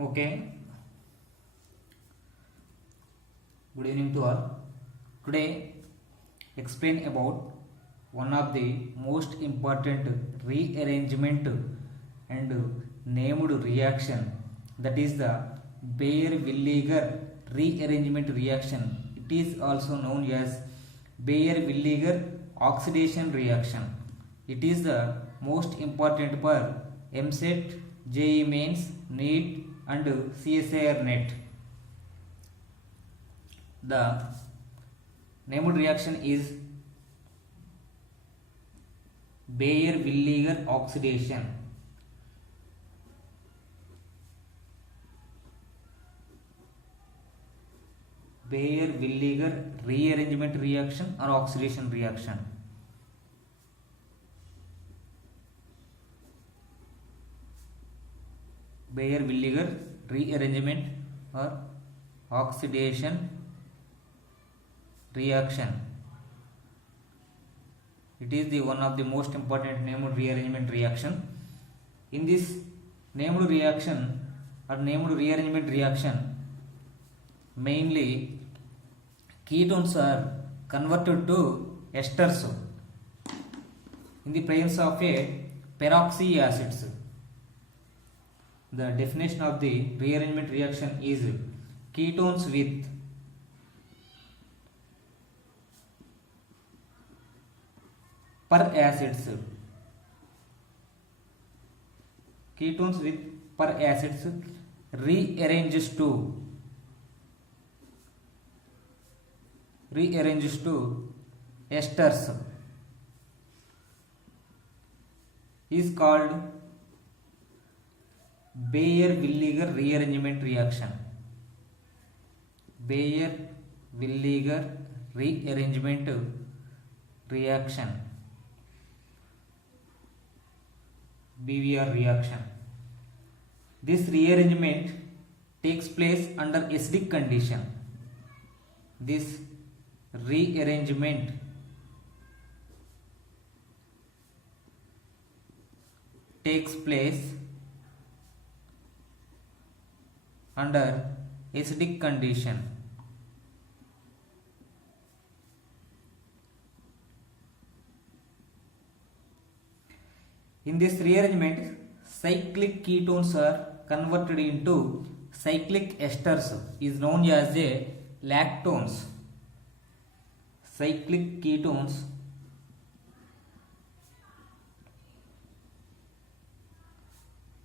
Okay, good evening to all. Today, explain about one of the most important rearrangement and named reaction, that is the Baeyer-Williger rearrangement reaction. It is also known as Baeyer-Williger oxidation reaction. It is the most important for MSET, JEE Mains, NEET and CSIR NET. The named reaction is Baeyer-Williger oxidation. Baeyer-Williger rearrangement reaction or oxidation reaction. Baeyer-Williger rearrangement or oxidation reaction. It is the one of the most important named rearrangement reaction. In this named reaction or named rearrangement reaction, mainly ketones are converted to esters in the presence of a peroxy acids. The definition of the rearrangement reaction is ketones with per acids. Ketones with per acids rearranges to esters is called Baeyer-Williger rearrangement reaction. Baeyer-Williger rearrangement reaction, BWR reaction. This rearrangement takes place under acidic condition. This rearrangement takes place under acidic condition. In this rearrangement, cyclic ketones are converted into cyclic esters, is known as a lactones. Cyclic ketones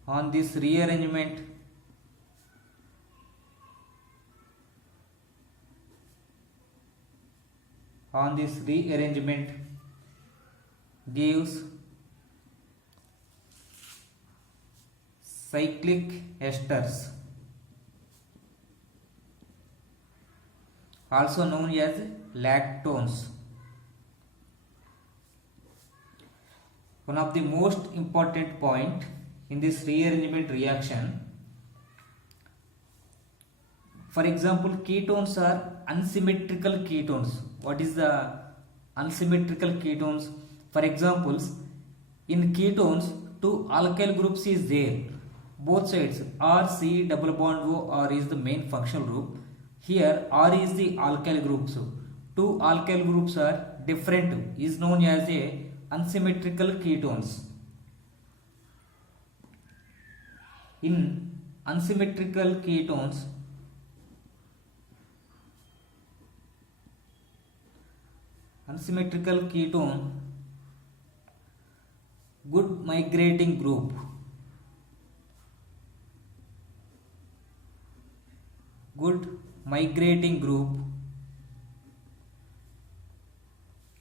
on this rearrangement gives cyclic esters, also known as lactones. One of the most important point in this rearrangement reaction, for example, ketones are unsymmetrical ketones. What is the unsymmetrical ketones? For examples, in ketones, two alkyl groups is there. Both sides, R, C, double bond O, R is the main functional group. Here, R is the alkyl groups. Two alkyl groups are different, is known as a unsymmetrical ketones. In unsymmetrical ketones, unsymmetrical ketone, good migrating group,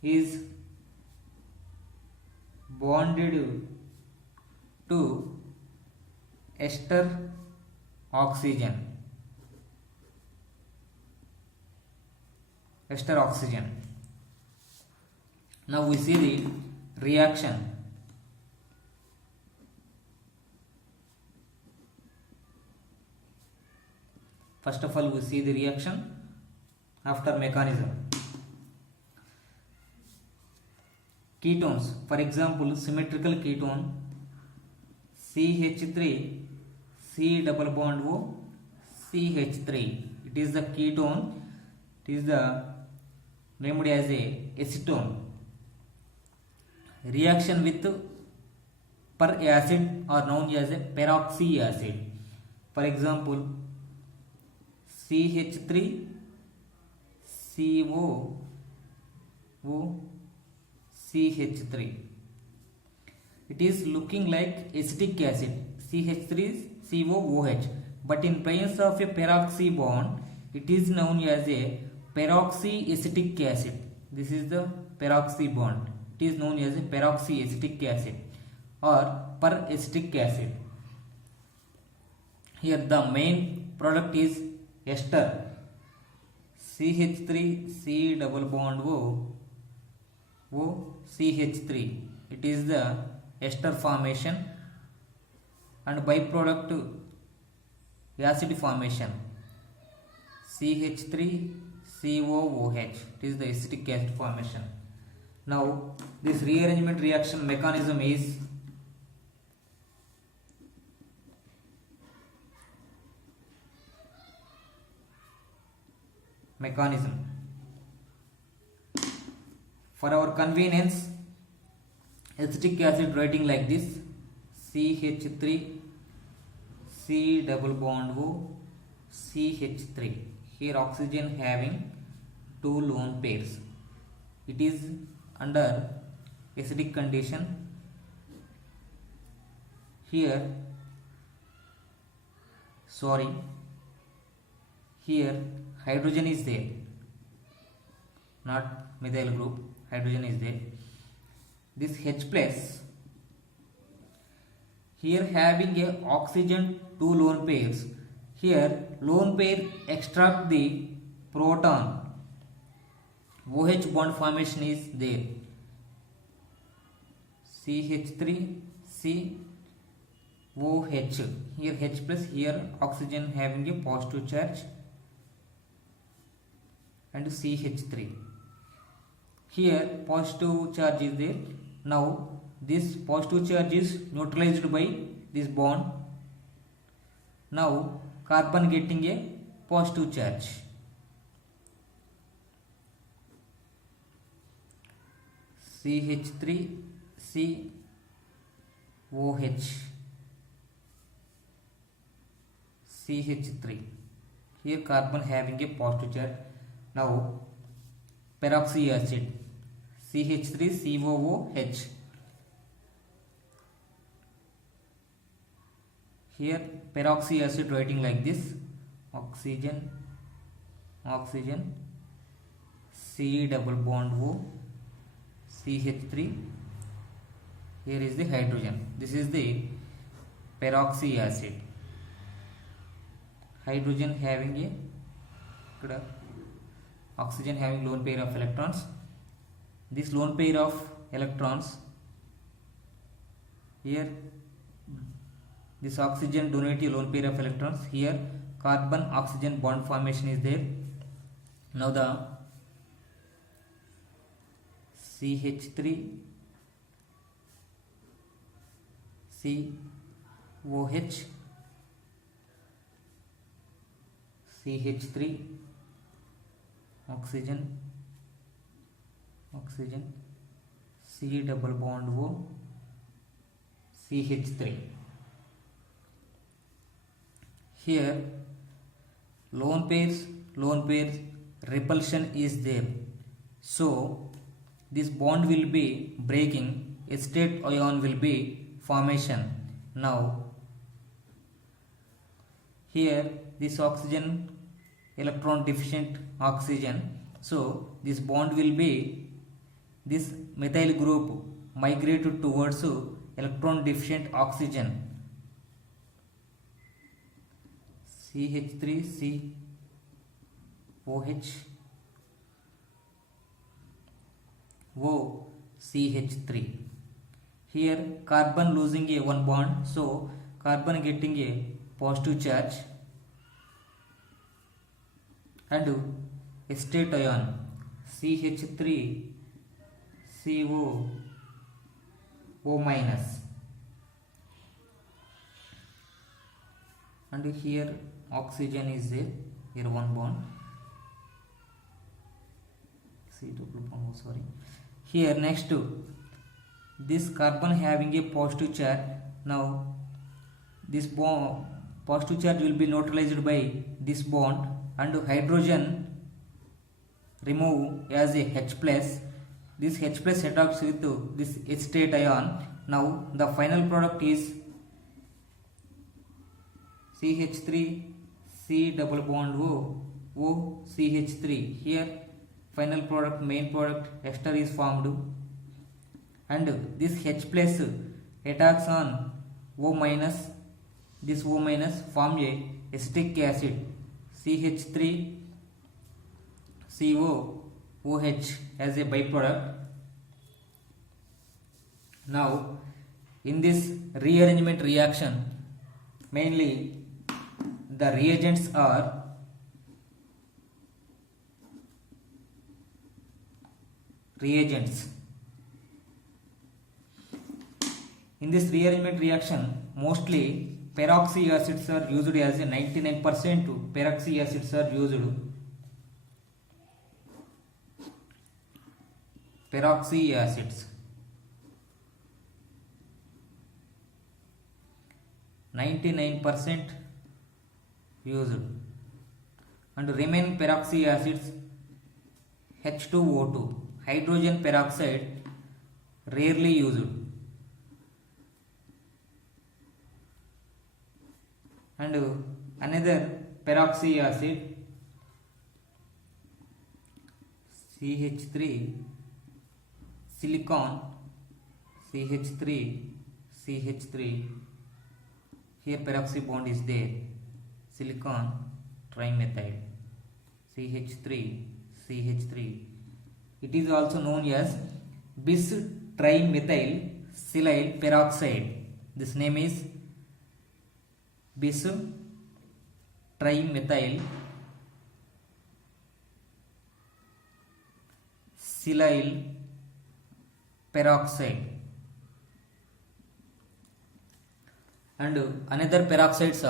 is bonded to ester oxygen. Now we see the reaction. First of all, we see the reaction after mechanism. Ketones, for example, symmetrical ketone CH3 C double bond O, CH3. It is the ketone. It is the named as a acetone. Reaction with per acid are known as a peroxy acid. For example, CH3 CO O CH3. It is looking like acetic acid CH3COOH, but in presence of a peroxy bond, it is known as a peroxyacetic acid. This is the peroxy bond. It is known as a peroxyacetic acid or peracetic acid. Here the main product is ester. CH3 double bond O CH3. It is the ester formation and byproduct acid formation CH3 COOH. It is the acetic acid formation. Now this rearrangement reaction mechanism is for our convenience, acetic acid writing like this: CH3 C double bond O CH3. Here oxygen having two lone pairs. It is under acidic condition. Here hydrogen is there, not methyl group. Hydrogen is there. This H plus here having a oxygen two lone pairs. Here lone pair extract the proton. OH bond formation is there. CH3 C OH. Here H plus, here oxygen having a positive charge and CH3. Here positive charge is there. Now this positive charge is neutralized by this bond. Now carbon getting a positive charge. CH3 C OH CH3. Here carbon having a positive charge. Now peroxy acid CH3COOH. Here peroxy acid writing like this: oxygen C double bond O CH3. Here is the hydrogen. This is the peroxy acid. Hydrogen having a oxygen having lone pair of electrons. This lone pair of electrons, here this oxygen donate a lone pair of electrons. Here carbon oxygen bond formation is there. Now the CH3 COH CH3 oxygen C double bond O CH3. Here lone pairs repulsion is there, so this bond will be breaking, acetate ion will be formation. Now here this oxygen electron deficient oxygen, so this bond will be, this methyl group migrated towards electron deficient oxygen CH3 COH O CH3. Here carbon losing a one bond, so carbon getting a positive charge and acetate ion CH3 CO O minus. and here oxygen is there, here one bond, C double bond, oh, sorry. Here next this carbon having a positive charge. Now this bond positive charge will be neutralized by this bond, and hydrogen remove as a H plus. This H plus attacks with this H state ion. Now the final product is CH3 C double bond O CH3. Here final product, main product ester is formed, and this H plus attacks on O minus. This O minus form a acetic acid CH3 COOH as a byproduct. Now in this rearrangement reaction, mainly the reagents are in this rearrangement reaction, mostly peroxy acids are used as a 99% peroxy acids are used. Peroxy acids 99% used, and remain peroxy acids H2O2, hydrogen peroxide, rarely used. And another peroxy acid CH3 silicon CH3 here peroxy bond is there, silicon trimethyl CH3. It is also known as bis trimethyl silyl peroxide. This name is bis trimethyl silyl peroxide. And another peroxides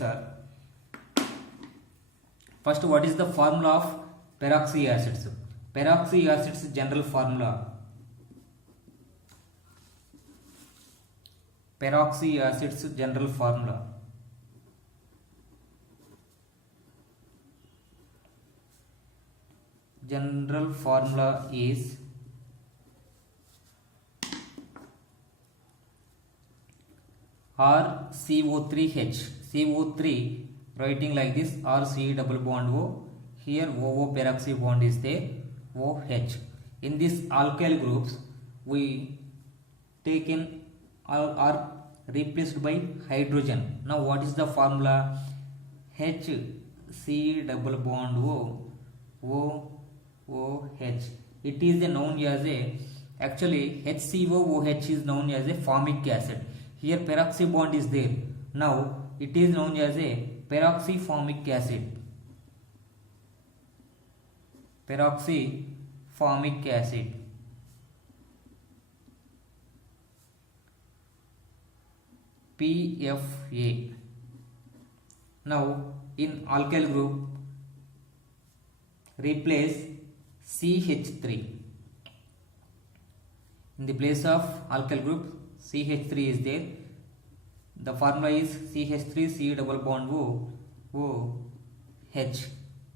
are first, what is the formula of peroxy acids? Peroxy acids general formula. Peroxy acids general formula. General formula is RCO3H. CO3 writing like this, RC double bond O. Here OO peroxy bond is there, OH. In this alkyl groups, we take in are replaced by hydrogen. Now what is the formula? HC double bond OOH. It is known as a, actually HCOOH is known as a formic acid. Here peroxy bond is there. Now it is known as a peroxy formic acid. Peroxy formic acid. PFA. Now in alkyl group, replace CH3. In the place of alkyl group, CH3 is there. The formula is CH3 C double bond OH.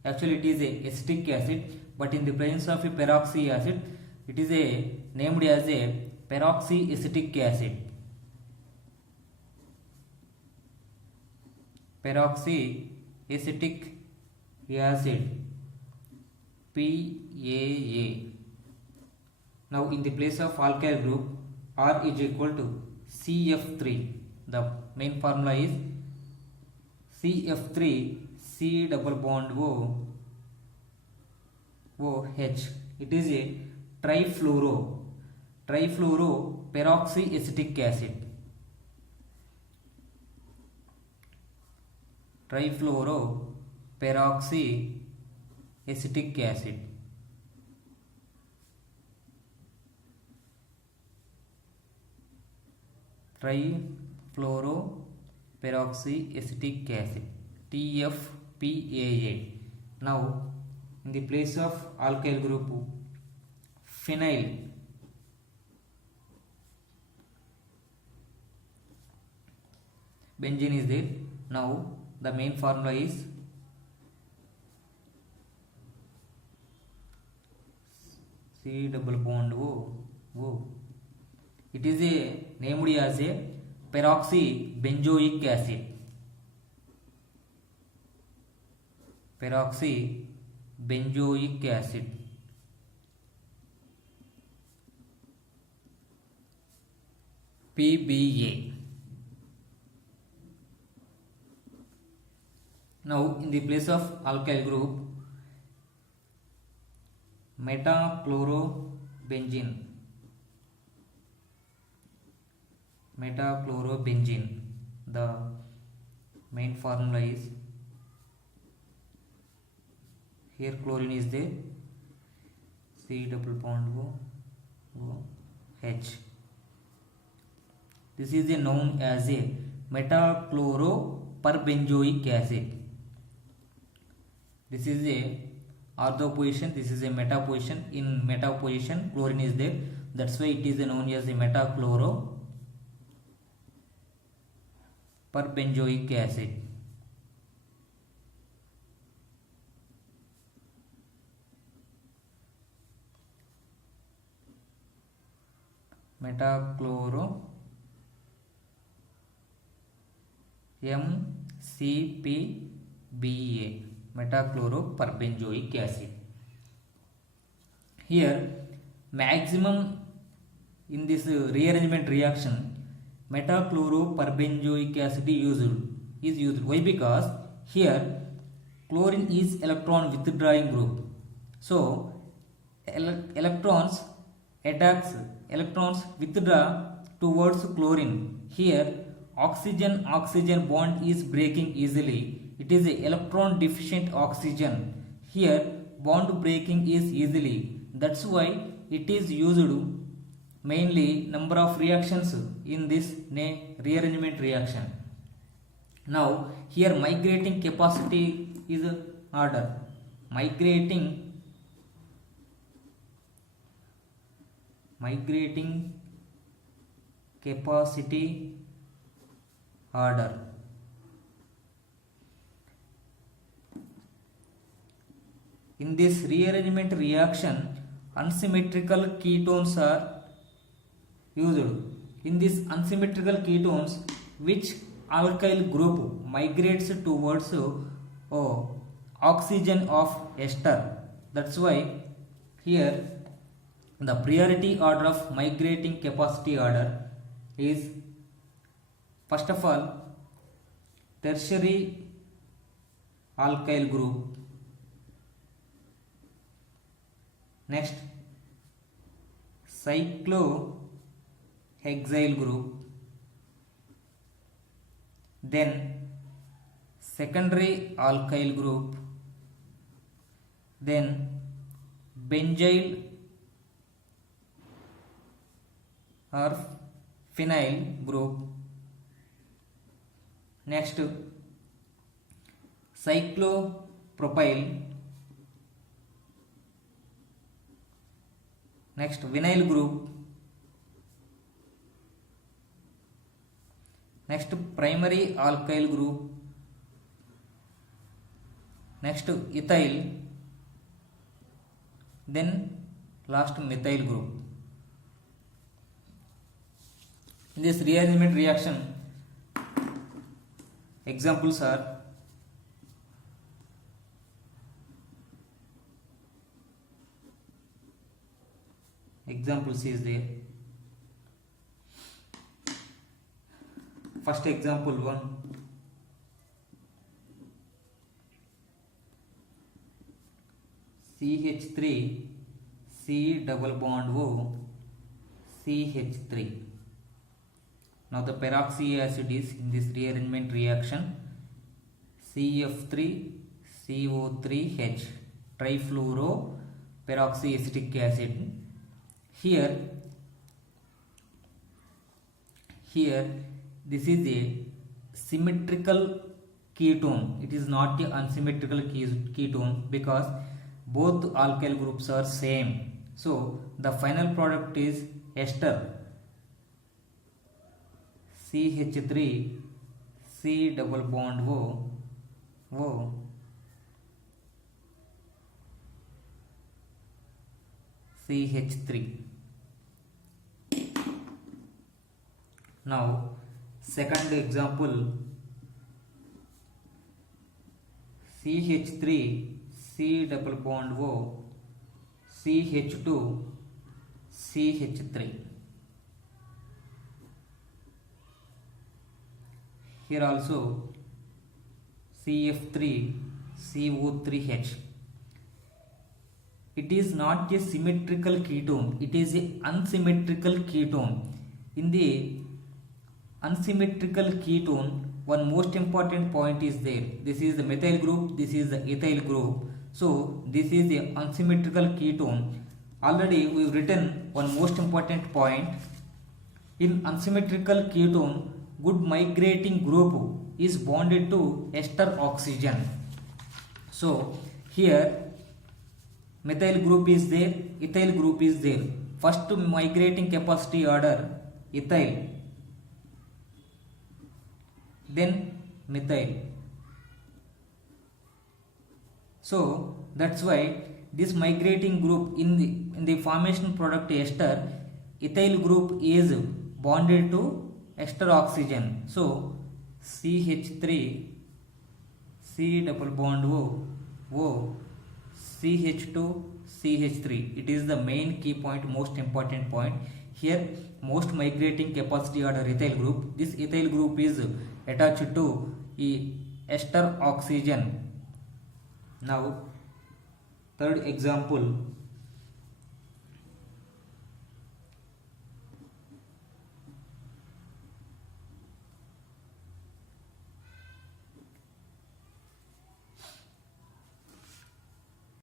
Actually it is a acetic acid, but in the presence of a peroxy acid, it is named as a peroxy acetic acid. Peroxy acetic acid, PAA. Now in the place of alkyl group, R is equal to CF3. The main formula is CF3 C double bond OH. It is a trifluoro peroxy acetic acid. Trifluoro peroxy acetic acid. trifluoroperoxyacetic acid, TFPAA. Now in the place of alkyl group phenyl benzene is there. Now the main formula is C double bond O. It is a named as a peroxybenzoic acid. Peroxybenzoic acid. PBA. Now in the place of alkyl group metachlorobenzene. The main formula is, here chlorine is there, C double bond O H. This is known as a metachloroperbenzoic acid. This is a ortho position, this is a meta position. In meta position chlorine is there, that's why it is known as a metachloroperbenzoic acid. Metachloro MCPBA, metachloroperbenzoic acid. Here maximum in this rearrangement reaction metachloroperbenzoic acid is used. Why? Because here chlorine is electron withdrawing group, so electrons withdraw towards chlorine. Here oxygen bond is breaking easily. It is a electron deficient oxygen. Here bond breaking is easily. That's why it is used mainly number of reactions in this rearrangement reaction. Now here migrating capacity is order. Migrating capacity order. In this rearrangement reaction unsymmetrical ketones are used. In this unsymmetrical ketones, which alkyl group migrates towards oxygen of ester. That's why here the priority order of migrating capacity order is, first of all, tertiary alkyl group, next cyclohexyl group, then secondary alkyl group, then benzyl or phenyl group, next cyclopropyl, next vinyl group, next primary alkyl group, next ethyl, then last methyl group. In this rearrangement reaction, examples are is there. First example 1, CH3 C double bond O CH3. Now the peroxy acid is in this rearrangement reaction CF3 CO3H, trifluoroperoxyacetic acid. Here here this is a symmetrical ketone. It is not a unsymmetrical ketone because both alkyl groups are same. So the final product is ester CH3 C double bond O CH3. Now second example, CH3 C double bond O CH2 CH3. Here also CF3 CO3H. It is not a symmetrical ketone, it is a unsymmetrical ketone. In the unsymmetrical ketone, one most important point is there. This is the methyl group, this is the ethyl group. So this is the unsymmetrical ketone. Already we have written one most important point. In unsymmetrical ketone, good migrating group is bonded to ester oxygen. So here methyl group is there, ethyl group is there. First migrating capacity order ethyl, then methyl. So that's why this migrating group in the formation product ester, ethyl group is bonded to ester oxygen. So CH3 C double bond O CH2 CH3. It is the main key point, most important point. Here most migrating capacity order ethyl group. This ethyl group is attached to ester oxygen. Now third example,